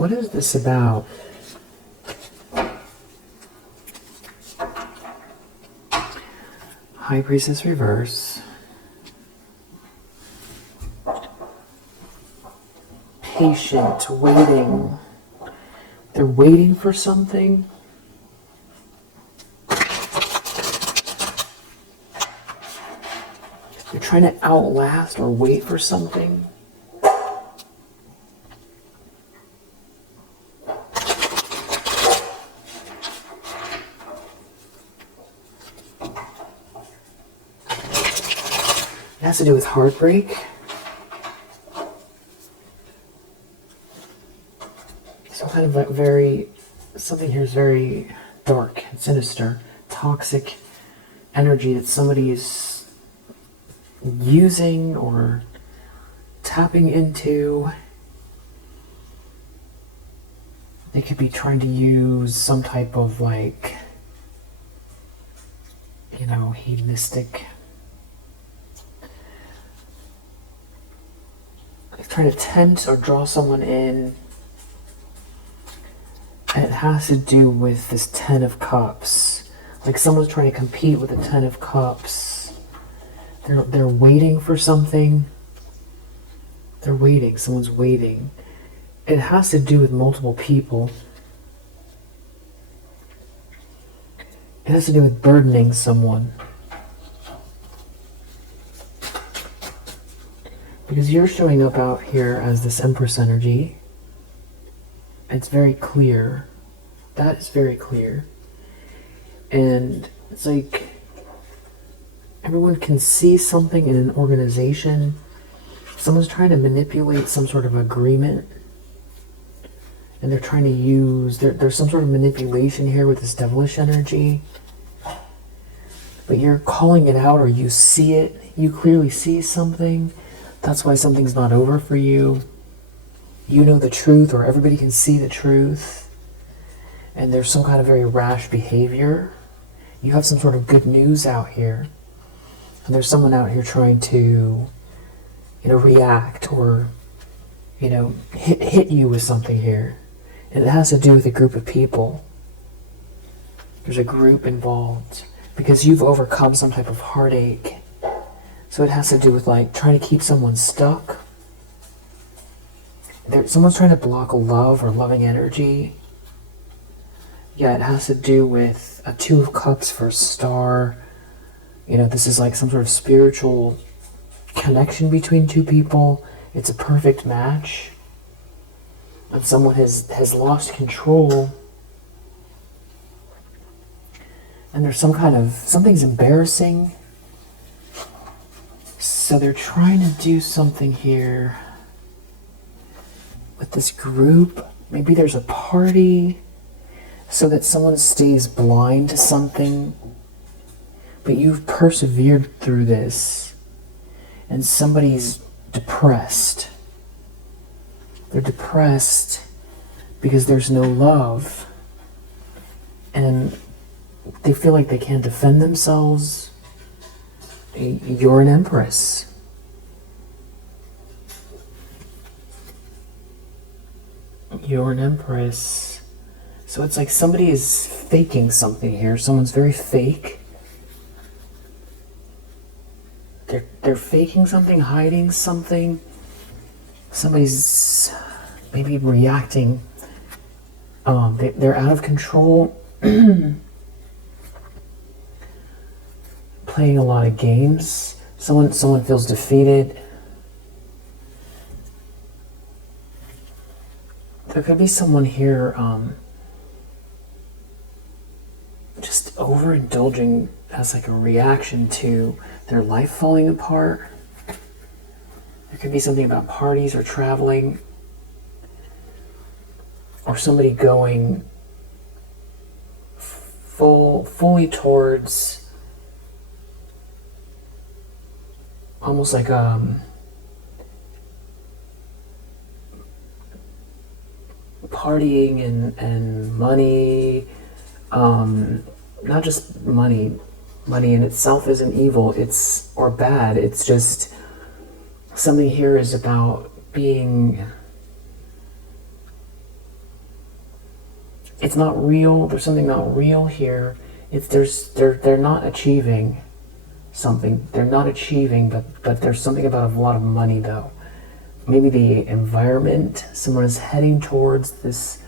What is this about? High Priestess reverse. Patient, waiting. They're waiting for something. They're trying to outlast or wait for something. It has to do with heartbreak. Some kind of like something here is very dark and sinister, toxic energy that somebody is using or tapping into. They could be trying to use some type of like, you know, hedonistic. They're trying to tempt or draw someone in. And it has to do with this Ten of Cups. Like someone's trying to compete with the Ten of Cups. They're waiting for something. They're waiting. Someone's waiting. It has to do with multiple people. It has to do with burdening someone. Because you're showing up out here as this Empress energy. It's very clear. That is very clear. And it's like everyone can see something in an organization. Someone's trying to manipulate some sort of agreement. And they're trying to use, there's some sort of manipulation here with this devilish energy. But you're calling it out, or you see it. You clearly see something. That's why something's not over for you. You know the truth, or everybody can see the truth. And there's some kind of very rash behavior. You have some sort of good news out here. And there's someone out here trying to, you know, react or, you know, hit you with something here. And it has to do with a group of people. There's a group involved because you've overcome some type of heartache. So it has to do with like trying to keep someone stuck. Someone's trying to block love or loving energy. Yeah, it has to do with a Two of Cups for a star. You know, this is like some sort of spiritual connection between two people. It's a perfect match. And someone has lost control. And there's some kind of, something's embarrassing. So they're trying to do something here with this group. Maybe there's a party so that someone stays blind to something. But you've persevered through this. And somebody's depressed. They're depressed because there's no love. And they feel like they can't defend themselves. You're an Empress. You're an Empress. So it's like somebody is faking something here. Someone's very fake. They're faking something, hiding something. Somebody's maybe reacting. They're out of control. Playing a lot of games. Someone feels defeated. There could be someone here just overindulging as like a reaction to their life falling apart. There could be something about parties or traveling, or somebody going fully towards almost like partying and money, not just money. Money in itself isn't evil, or bad. It's just something here is about being it's not real. There's something not real here. They're not achieving something. They're not achieving, but there's something about a lot of money though. Maybe the environment. Someone is heading towards this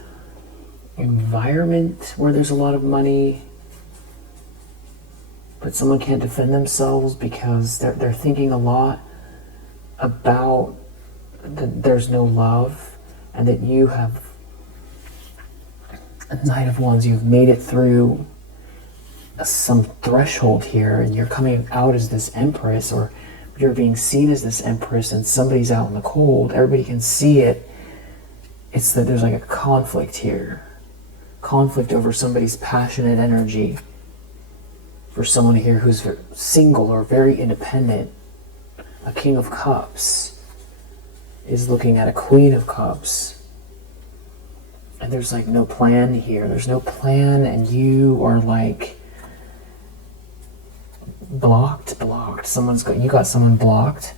environment where there's a lot of money, but someone can't defend themselves because they're thinking a lot about that there's no love, and that you have a Knight of Wands. You've made it through some threshold here, and you're coming out as this Empress, or you're being seen as this Empress, and somebody's out in the cold. Everybody can see it. It's that there's like a conflict here. Conflict over somebody's passionate energy. For someone here who's single or very independent, a King of Cups is looking at a Queen of Cups. And there's like no plan here. There's no plan, and you are like blocked. You got someone blocked.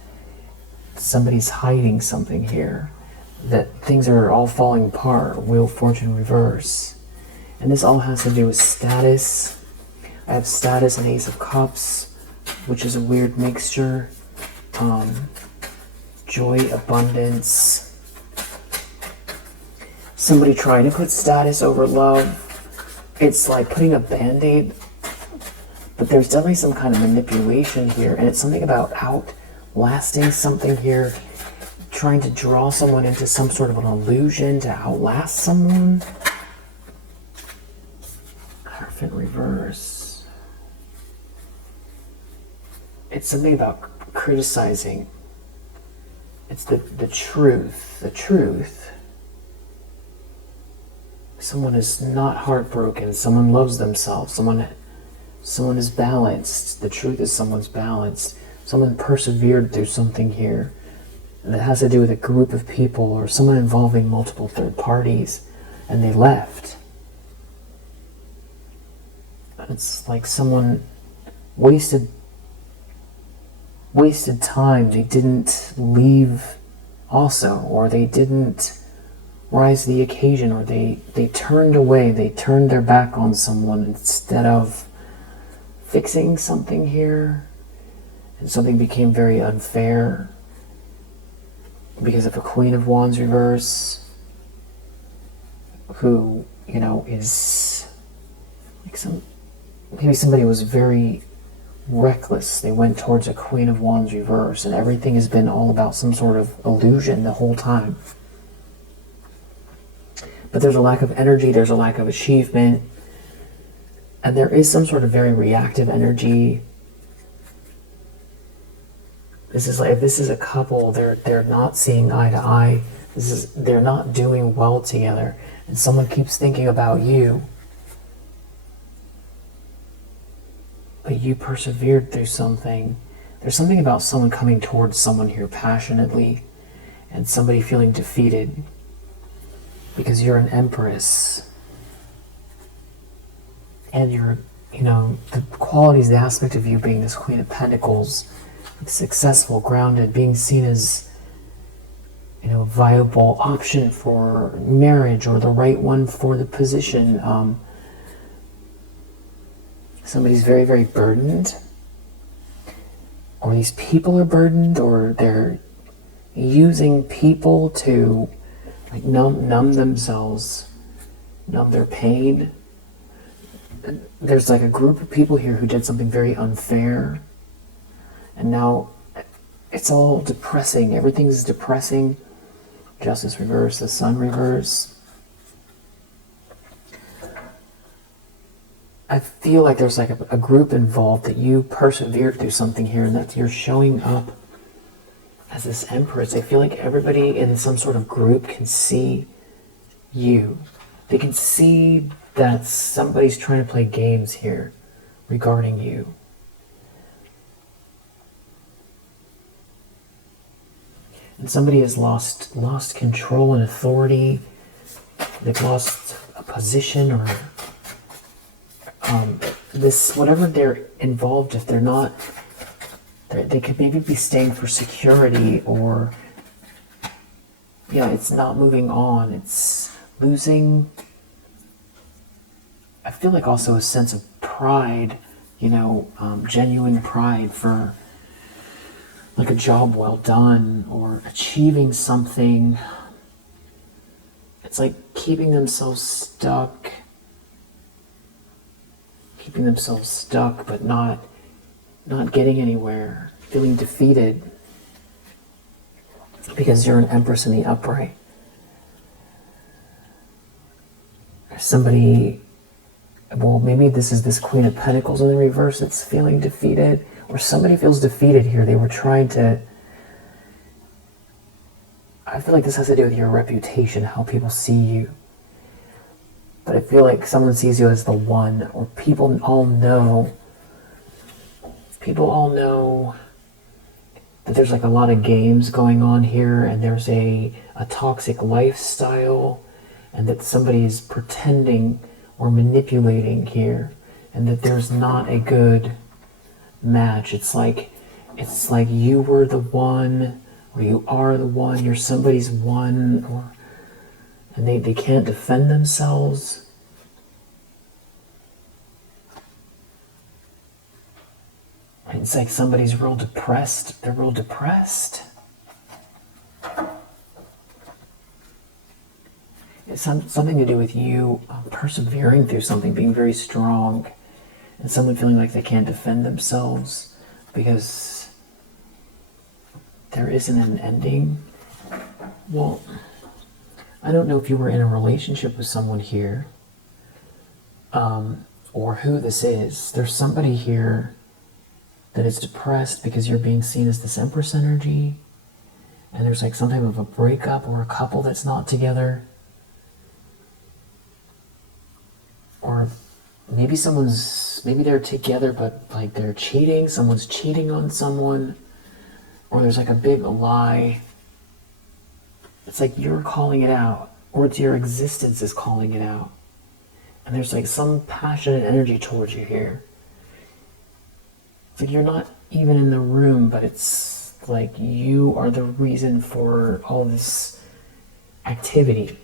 Somebody's hiding something here. That things are all falling apart. Wheel of Fortune reverse. And this all has to do with status. I have status and Ace of Cups, which is a weird mixture. Joy, abundance. Somebody trying to put status over love. It's like putting a band-aid, but there's definitely some kind of manipulation here, and it's something about outlasting something here, trying to draw someone into some sort of an illusion to outlast someone. Hierophant reverse. It's something about criticizing. It's the truth. Someone is not heartbroken. Someone loves themselves. Someone is balanced. The truth is someone's balanced. Someone persevered through something here that has to do with a group of people or someone involving multiple third parties, and they left. It's like someone wasted time. They didn't leave also, or they didn't rise to the occasion, or they turned away. They turned their back on someone instead of fixing something here, and something became very unfair because of a Queen of Wands reverse, who, you know, is like maybe somebody was very reckless. They went towards a Queen of Wands reverse, and everything has been all about some sort of illusion the whole time. But there's a lack of energy, there's a lack of achievement, and there is some sort of very reactive energy. This is like, if this is a couple, they're not seeing eye to eye. They're not doing well together, and someone keeps thinking about you. But you persevered through something. There's something about someone coming towards someone here passionately, and somebody feeling defeated because you're an Empress. And you're, you know, the qualities, the aspect of you being this Queen of Pentacles, successful, grounded, being seen as, you know, a viable option for marriage or the right one for the position. Somebody's very, very burdened, or these people are burdened, or they're using people to like numb themselves, numb their pain. There's like a group of people here who did something very unfair, and now it's all depressing. Everything's depressing. Justice reverse, the Sun reverse. I feel like there's like a group involved, that you persevered through something here, and that you're showing up as this Empress. I feel like everybody in some sort of group can see you. They can see that somebody's trying to play games here regarding you. And somebody has lost control and authority. They've lost a position, or this, whatever they're involved, if they're not, they could maybe be staying for security, or yeah, it's not moving on. It's losing I feel like also a sense of pride, genuine pride for like a job well done or achieving something. It's like keeping themselves stuck but not getting anywhere, feeling defeated because you're an Empress in the upright. Somebody, well, maybe this is this Queen of Pentacles in the reverse that's feeling defeated, or somebody feels defeated here. They were trying to, I feel like this has to do with your reputation, how people see you. But I feel like someone sees you as the one, or people all know that there's like a lot of games going on here, and there's a toxic lifestyle, and that somebody is pretending or manipulating here, and that there's not a good match. It's like you were the one, or you are the one, you're somebody's one, and they can't defend themselves. It's like somebody's real depressed. They're real depressed. It's something to do with you persevering through something, being very strong, and someone feeling like they can't defend themselves because there isn't an ending. Well, I don't know if you were in a relationship with someone here, or who this is. There's somebody here that is depressed because you're being seen as this Empress energy, and there's like some type of a breakup or a couple that's not together. Or maybe they're together but like they're cheating, someone's cheating on someone, or there's like a big lie. It's like you're calling it out, or it's your existence is calling it out. And there's like some passionate energy towards you here. It's like you're not even in the room, but it's like you are the reason for all this activity.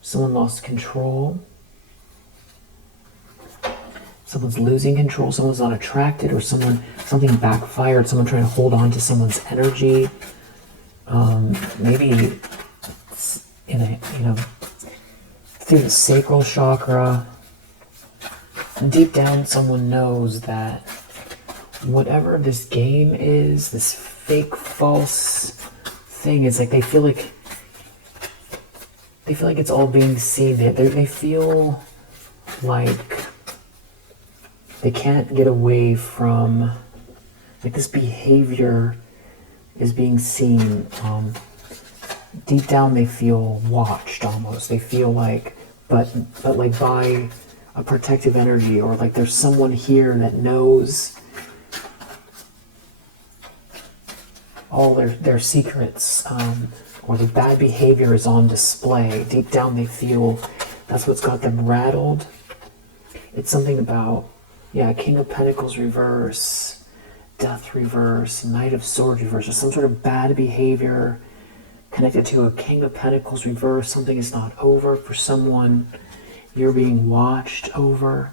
Someone lost control. Someone's losing control, someone's not attracted, or something backfired, someone trying to hold on to someone's energy. Maybe through the sacral chakra. Deep down, someone knows that whatever this game is, this fake, false thing, is like they feel like it's all being seen. They feel like they can't get away from, like, this behavior is being seen. Deep down they feel watched almost. They feel like, but like by a protective energy, or like there's someone here that knows all their secrets, or the bad behavior is on display. Deep down they feel that's what's got them rattled. It's something about, King of Pentacles reverse, Death reverse, Knight of Swords reverse, or some sort of bad behavior connected to a King of Pentacles reverse. Something is not over for someone. You're being watched over.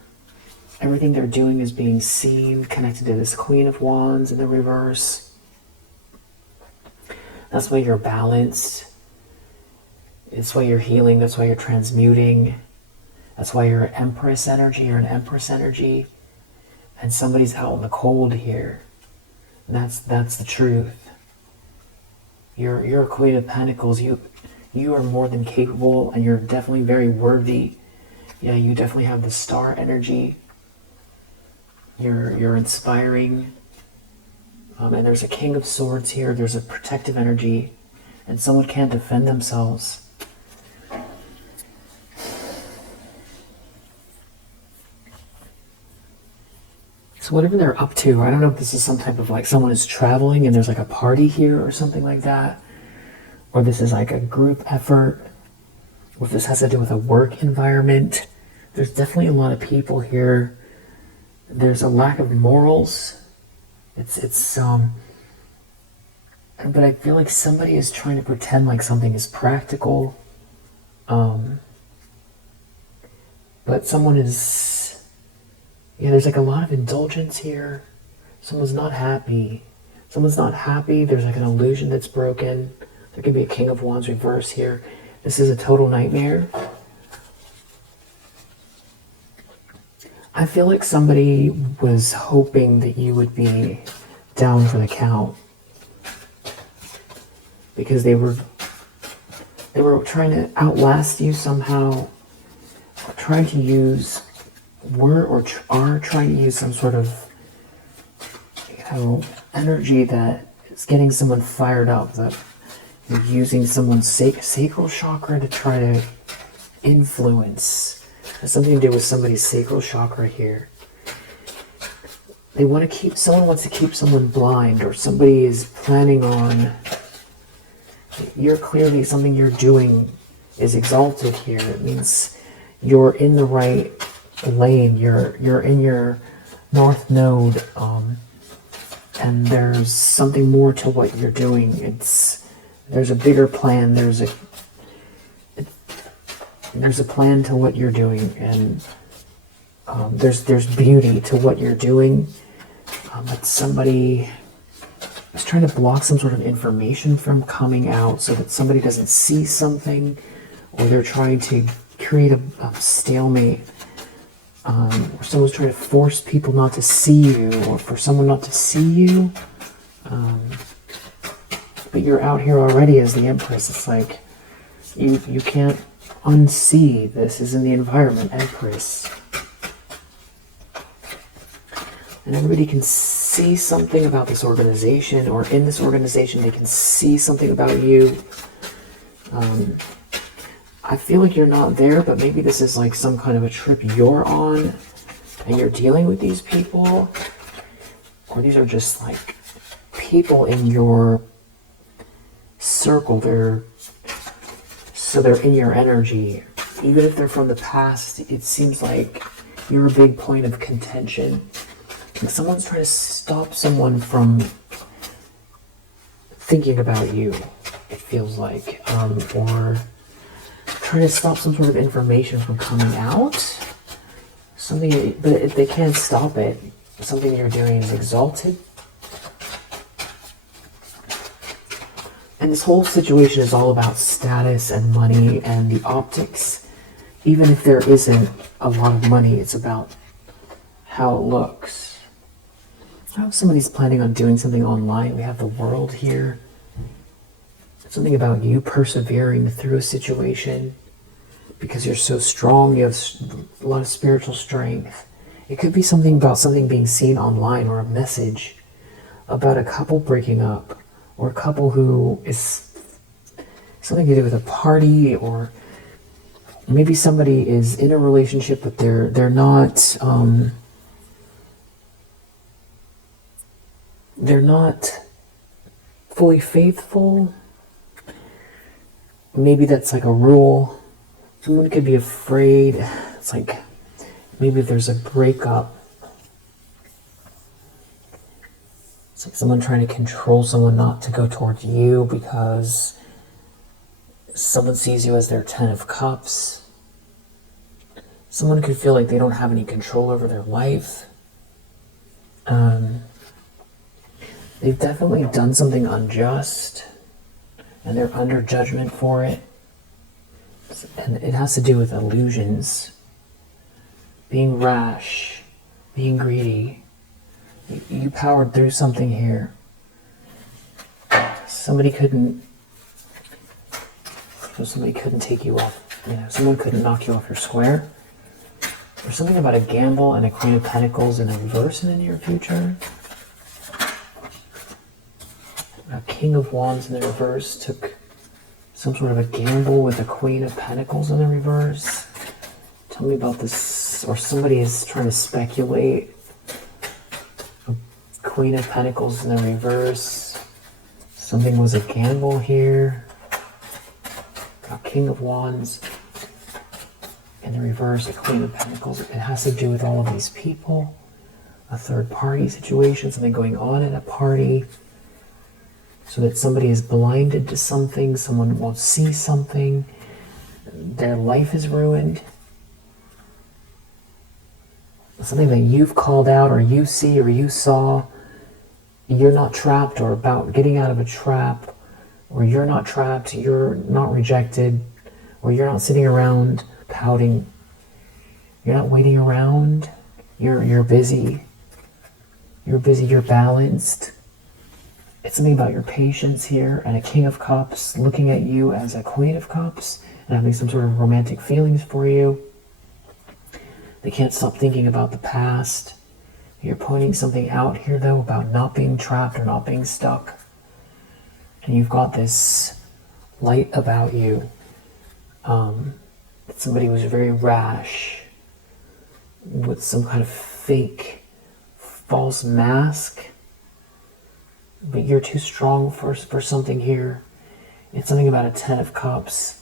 Everything they're doing is being seen, connected to this Queen of Wands in the reverse. That's why you're balanced. It's why you're healing. That's why you're transmuting. That's why you're an Empress energy. You're an Empress energy. And somebody's out in the cold here. And that's the truth. You're a Queen of Pentacles. You are more than capable, and you're definitely very worthy. Yeah, you definitely have the star energy. You're inspiring. And there's a King of Swords here. There's a protective energy. And someone can't defend themselves. So whatever they're up to, I don't know if this is some type of, like, someone is traveling and there's like a party here or something like that. Or this is like a group effort. Or if this has to do with a work environment. There's definitely a lot of people here. There's a lack of morals. But I feel like somebody is trying to pretend like something is practical. But But someone is, yeah, there's like a lot of indulgence here. Someone's not happy. Someone's not happy. There's like an illusion that's broken. There could be a King of Wands reverse here. This is a total nightmare. I feel like somebody was hoping that you would be down for the count. Because they were trying to outlast you somehow. Trying to use, are trying to use some sort of, energy that is getting someone fired up, that you're using someone's sacral chakra to try to influence. It has something to do with somebody's sacral chakra here. Someone wants to keep someone blind, or somebody is planning on, you're clearly, something you're doing is exalted here. It means you're in the right lane, you're in your north node, and there's something more to what you're doing. There's a bigger plan, there's a plan to what you're doing, and there's beauty to what you're doing. But somebody is trying to block some sort of information from coming out so that somebody doesn't see something, or they're trying to create a stalemate, or someone's trying to force people not to see you, or for someone not to see you. But you're out here already as the Empress. It's like you can't unsee. This is in the environment, Empress. And everybody can see something about this organization, or in this organization they can see something about you. I feel like you're not there, but maybe this is like some kind of a trip you're on, and you're dealing with these people. Or these are just like people in your circle. They're in your energy. Even if they're from the past, it seems like you're a big point of contention. Like someone's trying to stop someone from thinking about you, it feels like. Or trying to stop some sort of information from coming out. But if they can't stop it, something you're doing is exalted. And this whole situation is all about status and money and the optics. Even if there isn't a lot of money, it's about how it looks. I hope somebody's planning on doing something online. We have the world here. Something about you persevering through a situation because you're so strong. You have a lot of spiritual strength. It could be something about something being seen online, or a message about a couple breaking up, or a couple who is something to do with a party, or maybe somebody is in a relationship but they're not fully faithful. Maybe that's like a rule. Someone could be afraid. It's like maybe there's a breakup. It's like someone trying to control someone not to go towards you because someone sees you as their 10 of cups. Someone could feel like they don't have any control over their life. They've definitely done something unjust, and they're under judgment for it. And it has to do with illusions. Being rash, being greedy. You powered through something here. Somebody couldn't take you off. Someone couldn't knock you off your square. There's something about a gamble and a Queen of Pentacles in a reverse in the near future. A King of Wands in the reverse took some sort of a gamble with a Queen of Pentacles in the reverse. Tell me about this. Or somebody is trying to speculate. A Queen of Pentacles in the reverse. Something was a gamble here. A King of Wands in the reverse, a Queen of Pentacles. It has to do with all of these people. A third party situation, something going on at a party. So that somebody is blinded to something, someone won't see something, their life is ruined. something that you've called out or you see or you saw. You're not trapped or about getting out of a trap, or you're not trapped, you're not rejected, or you're not sitting around pouting. You're not waiting around. You're busy. You're busy, you're balanced. It's something about your patience here, and a King of Cups looking at you as a Queen of Cups and having some sort of romantic feelings for you. They can't stop thinking about the past. You're pointing something out here, though, about not being trapped or not being stuck. And you've got this light about you. Somebody who's very rash, with some kind of fake, false mask. But you're too strong for something here. It's something about a Ten of Cups.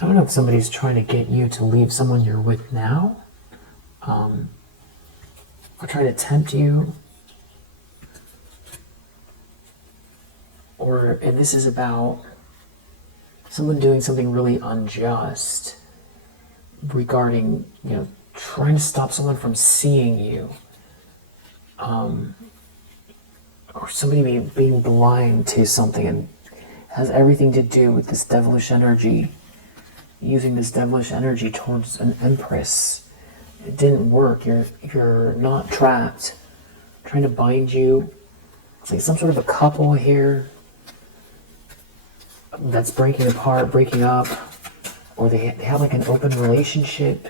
I don't know if somebody's trying to get you to leave someone you're with now. Or trying to tempt you. And this is about someone doing something really unjust regarding, trying to stop someone from seeing you. Or somebody being blind to something, and has everything to do with this devilish energy, using this devilish energy towards an Empress. It didn't work. You're not trapped. Trying to bind you. It's like some sort of a couple here that's breaking apart, breaking up, or they have like an open relationship.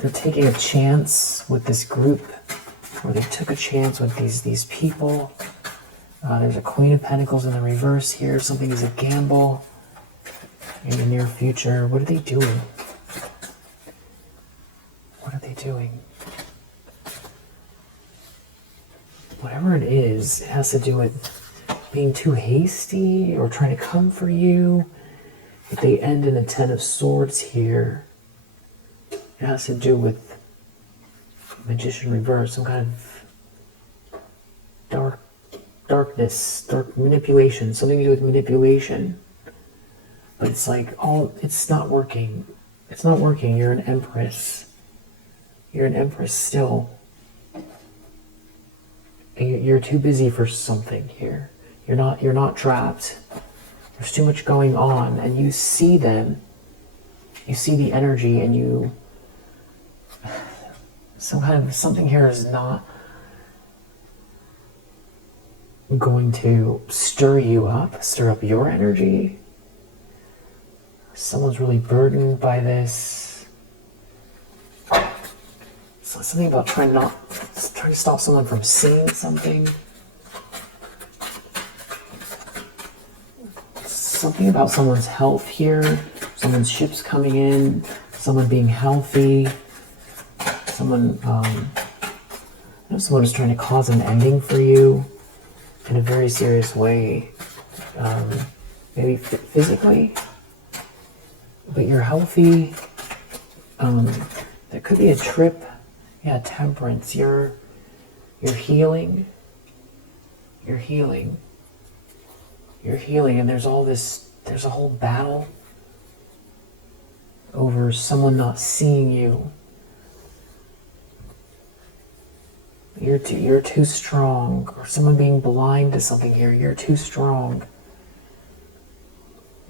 They're taking a chance with this group, or they took a chance with these people. There's a Queen of Pentacles in the reverse here. Something is a gamble in the near future. What are they doing? What are they doing? Whatever it is, it has to do with being too hasty or trying to come for you. If they end in a Ten of Swords here, it has to do with Magician reverse, some kind of darkness, dark manipulation, something to do with manipulation. But it's like, it's not working. It's not working. You're an Empress. You're an Empress still. And you're too busy for something here. You're not trapped. There's too much going on, and you see them. You see the energy, and something here is not going to stir up your energy. Someone's really burdened by this. So something about trying to stop someone from seeing something. Something about someone's health here. Someone's ships coming in. Someone being healthy. Someone is trying to cause an ending for you in a very serious way. Maybe physically. But you're healthy. There could be a trip. Yeah, temperance. You're healing. You're healing. You're healing, and there's a whole battle over someone not seeing you. You're too strong, or someone being blind to something here. You're too strong.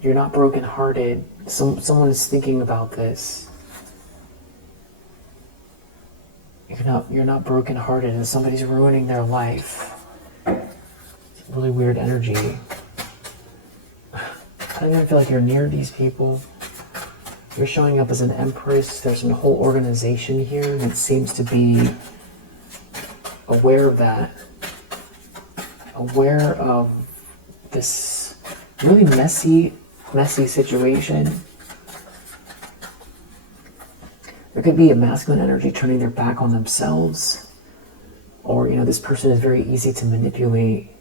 You're not brokenhearted. Someone is thinking about this. You're not brokenhearted, and somebody's ruining their life. It's really weird energy. I don't even feel like you're near these people. You're showing up as an Empress. There's a whole organization here that seems to be aware of that. Aware of this really messy situation. There could be a masculine energy turning their back on themselves. Or, this person is very easy to manipulate.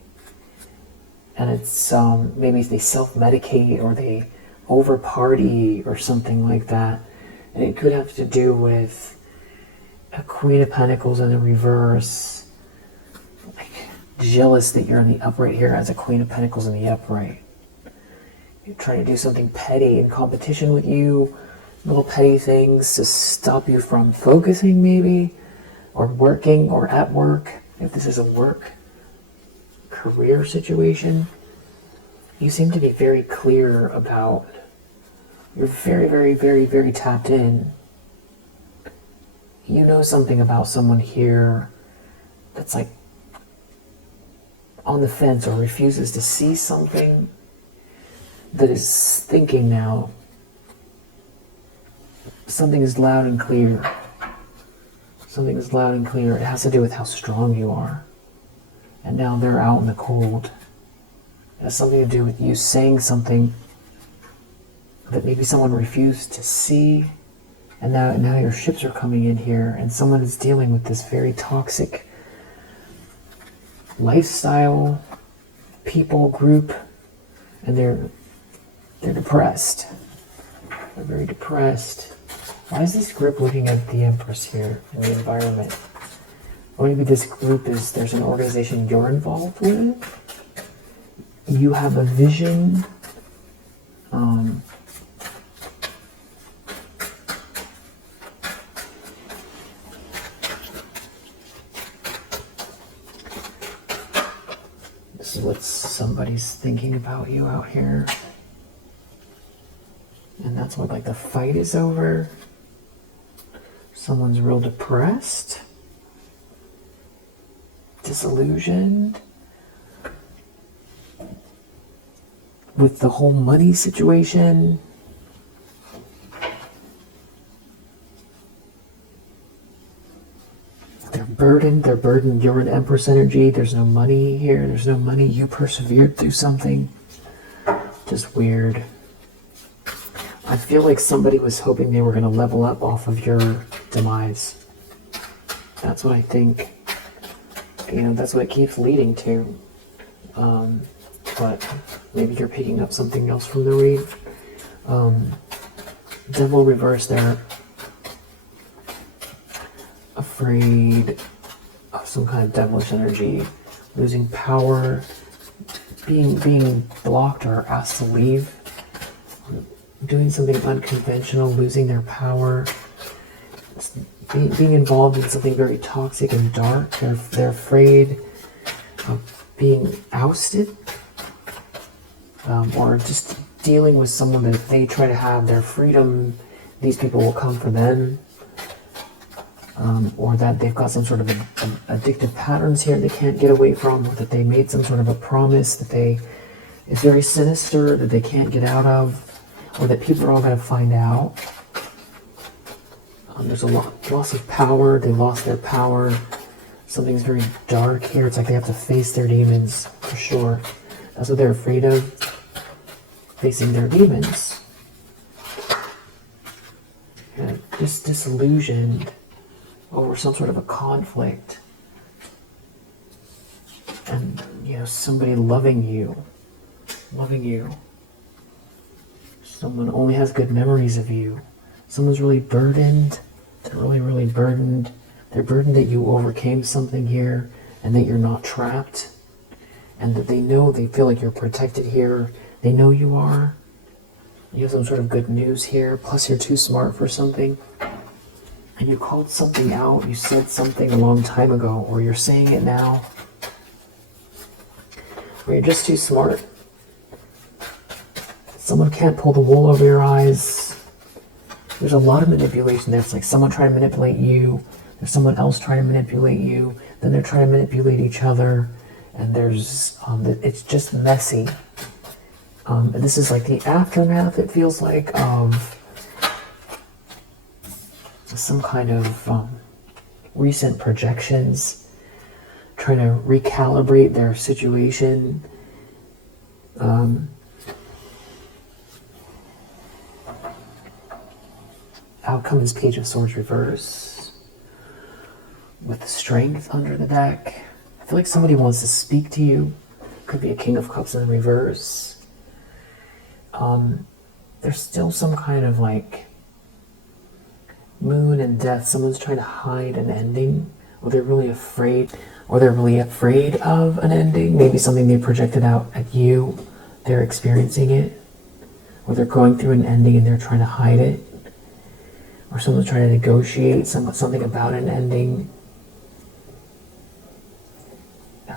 And it's, maybe they self-medicate or they over-party or something like that. And it could have to do with a Queen of Pentacles in the reverse. Like, jealous that you're in the upright here as a Queen of Pentacles in the upright. trying to do something petty in competition with you, little petty things to stop you from focusing maybe, or working, or at work, if this is a work career situation. You seem to be very clear about, you're very, very, very, very tapped in. You know something about someone here that's like on the fence or refuses to see something, that is thinking now. Something is loud and clear. Something is loud and clear. It has to do with how strong you are. And now they're out in the cold. It has something to do with you saying something that maybe someone refused to see. And now your ships are coming in here, and someone is dealing with this very toxic lifestyle, people, group, and they're depressed. They're very depressed. Why is this group looking at the Empress here in the environment? Or maybe this group is, there's an organization you're involved with. You have a vision. This is what somebody's thinking about you out here. And that's what, like, the fight is over. Someone's real depressed, disillusioned with the whole money situation. They're burdened. You're an Empress energy. There's no money here. There's no money. You persevered through something. Just weird. I feel like somebody was hoping they were going to level up off of your demise. That's what I think. You know, that's what it keeps leading to. But maybe you're picking up something else from the read. Devil reverse there. Afraid of some kind of devilish energy. Losing power. Being blocked or asked to leave. Doing something unconventional, losing their power, being involved in something very toxic and dark. They're afraid of being ousted, or just dealing with someone that if they try to have their freedom, these people will come for them, or that they've got some sort of addictive patterns here they can't get away from, or that they made some sort of a promise that is very sinister that they can't get out of. Or that people are all going to find out. There's a loss of power. They lost their power. Something's very dark here. It's like they have to face their demons, for sure. That's what they're afraid of. Facing their demons. Just disillusioned over some sort of a conflict. And, you know, somebody loving you. Someone only has good memories of you. Someone's really burdened. They're really, really burdened. They're burdened that you overcame something here and that you're not trapped. And that they feel like you're protected here. They know you are. You have some sort of good news here. Plus you're too smart for something. And you called something out. You said something a long time ago, or you're saying it now. Or you're just too smart. Someone can't pull the wool over your eyes. There's a lot of manipulation there. It's like someone trying to manipulate you. There's someone else trying to manipulate you. Then they're trying to manipulate each other. And there's, it's just messy. And this is like the aftermath, it feels like, of some kind of recent projections. Trying to recalibrate their situation. Outcome is Page of Swords reverse with strength under the deck. I feel like somebody wants to speak to you. Could be a King of Cups in reverse. There's still some kind of like Moon and Death. Someone's trying to hide an ending, or they're really afraid of an ending. Maybe something they projected out at you. They're experiencing it. or they're going through an ending and they're trying to hide it, or someone's trying to negotiate something about an ending.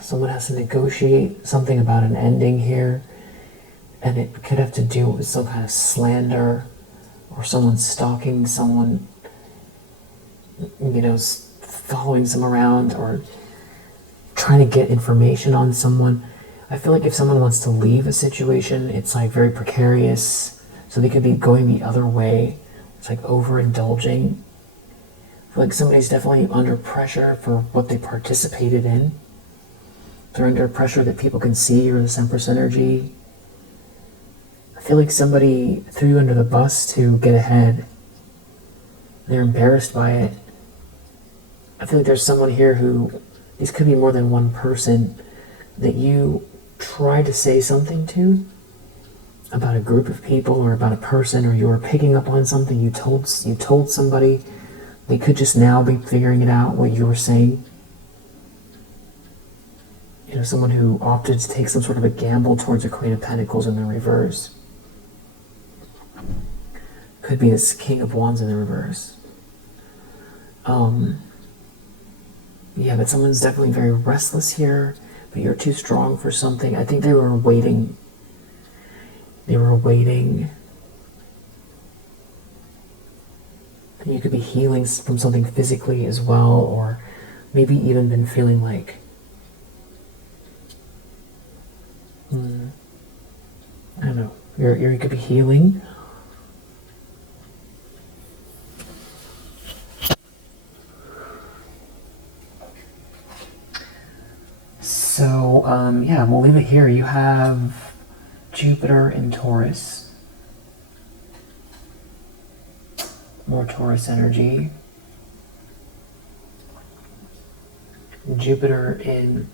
Someone has to negotiate something about an ending here, and it could have to do with some kind of slander, or someone stalking someone, following someone around, or trying to get information on someone. I feel like if someone wants to leave a situation, it's like very precarious, so they could be going the other way. It's like overindulging. I feel like somebody's definitely under pressure for what they participated in. They're under pressure that people can see, or this Empress energy. I feel like somebody threw you under the bus to get ahead. They're embarrassed by it. I feel like there's someone here who, these could be more than one person, that you tried to say something to about a group of people or about a person, or you were picking up on something you told somebody. They could just now be figuring it out, what you were saying. Someone who opted to take some sort of a gamble towards a Queen of Pentacles in the reverse. Could be this King of Wands in the reverse. Yeah, but someone's definitely very restless here, but you're too strong for something. I think they were waiting. They were waiting. You could be healing from something physically as well, or maybe even been feeling like I don't know. You could be healing. So, yeah, we'll leave it here. You have Jupiter in Taurus. More Taurus energy. Jupiter in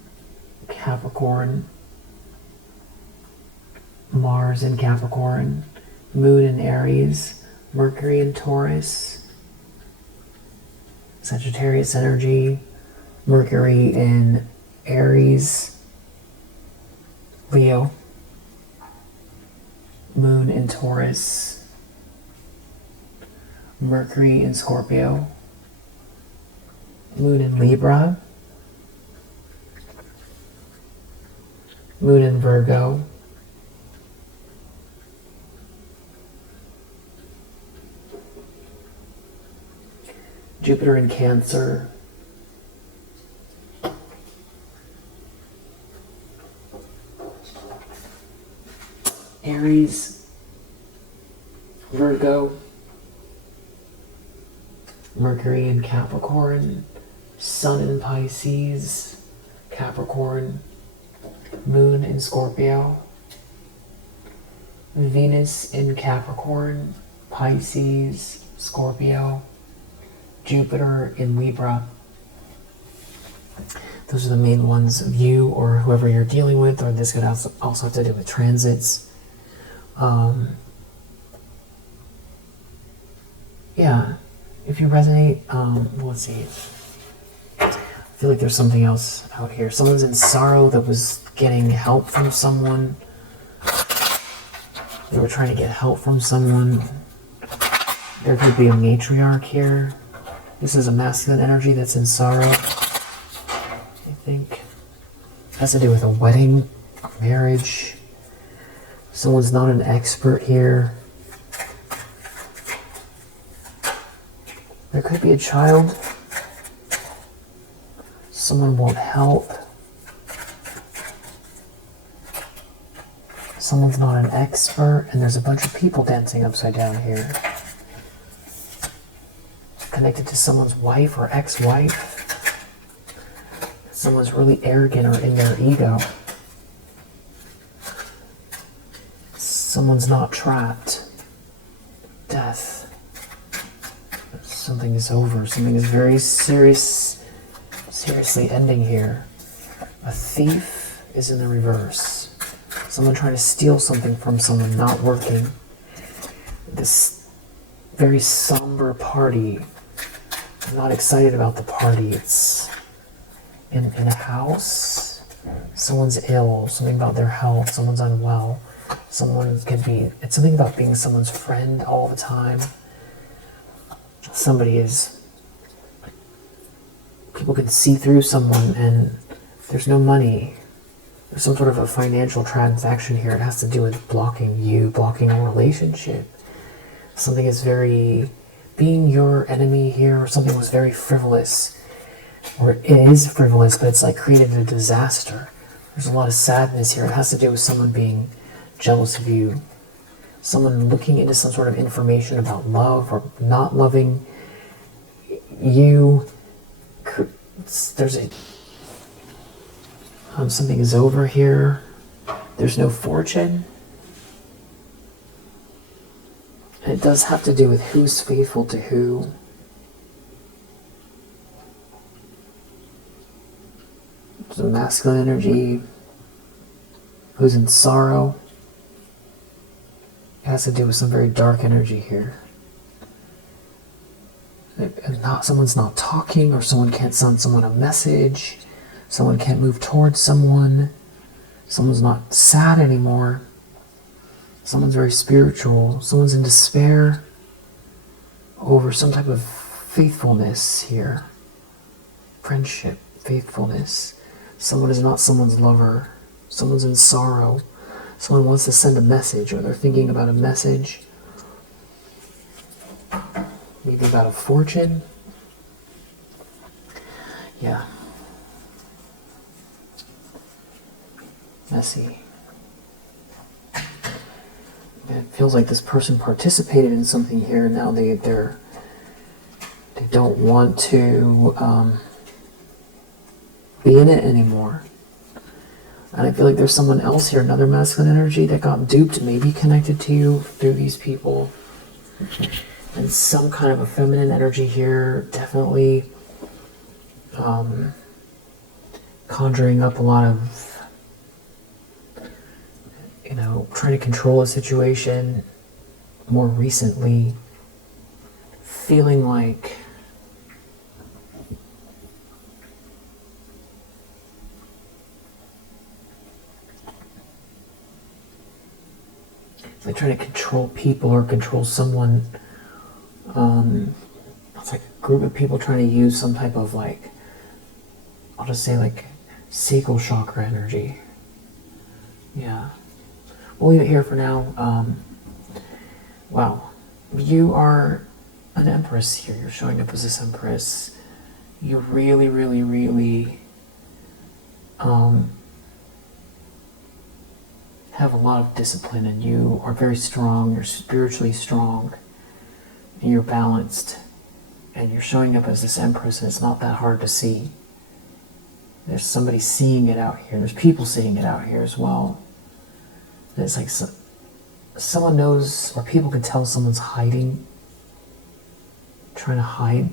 Capricorn. Mars in Capricorn. Moon in Aries. Mercury in Taurus. Sagittarius energy. Mercury in Aries, Leo, Moon in Taurus, Mercury in Scorpio, Moon in Libra, Moon in Virgo, Jupiter in Cancer, Aries, Virgo, Mercury in Capricorn, Sun in Pisces, Capricorn, Moon in Scorpio, Venus in Capricorn, Pisces, Scorpio, Jupiter in Libra. Those are the main ones of you or whoever you're dealing with, or this could also have to do with transits. Yeah, if you resonate, let's see. I feel like there's something else out here. Someone's in sorrow that was getting help from someone. They were trying to get help from someone. There could be a matriarch here. This is a masculine energy that's in sorrow. I think it has to do with a wedding, a marriage. Someone's not an expert here. There could be a child. Someone won't help. Someone's not an expert, and there's a bunch of people dancing upside down here. Connected to someone's wife or ex-wife. Someone's really arrogant or in their ego. Someone's not trapped. Death. Something is over. Something is very seriously ending here. A thief is in the reverse. Someone trying to steal something from someone, not working. This very somber party. I'm not excited about the party. It's in a house. Someone's ill. Something about their health. Someone's unwell. Someone can be, it's something about being someone's friend all the time. Somebody is, people can see through someone and there's no money. There's some sort of a financial transaction here. It has to do with blocking you, blocking a relationship. Something is very, being your enemy here, or something was very frivolous. Or it is frivolous, but it's like created a disaster. There's a lot of sadness here. It has to do with someone being jealous of you. Someone looking into some sort of information about love or not loving you. There's a... something is over here. There's no fortune. And it does have to do with who's faithful to who. There's a masculine energy. Who's in sorrow. It has to do with some very dark energy here. Someone's not talking, or someone can't send someone a message. Someone can't move towards someone. Someone's not sad anymore. Someone's very spiritual. Someone's in despair over some type of faithfulness here. Friendship, faithfulness. Someone is not someone's lover. Someone's in sorrow. Someone wants to send a message, or they're thinking about a message. Maybe about a fortune. Yeah. Messy. It feels like this person participated in something here, and now they don't want to be in it anymore. And I feel like there's someone else here, another masculine energy that got duped, maybe connected to you through these people. And some kind of a feminine energy here, definitely conjuring up a lot of, trying to control a situation. More recently, feeling like trying to control people or control someone. It's like a group of people trying to use some type of I'll just say sacral chakra energy. Yeah. We'll leave it here for now. Wow. You are an Empress here. You're showing up as this Empress. You really, really, really have a lot of discipline, and you are very strong. You're spiritually strong. And you're balanced. And you're showing up as this Empress, and it's not that hard to see. There's somebody seeing it out here. There's people seeing it out here as well. And it's like someone knows, or people can tell someone's hiding, trying to hide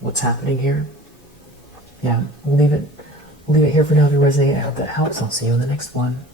what's happening here. Yeah, we'll leave it here for now. If you resonate, I hope that helps. I'll see you in the next one.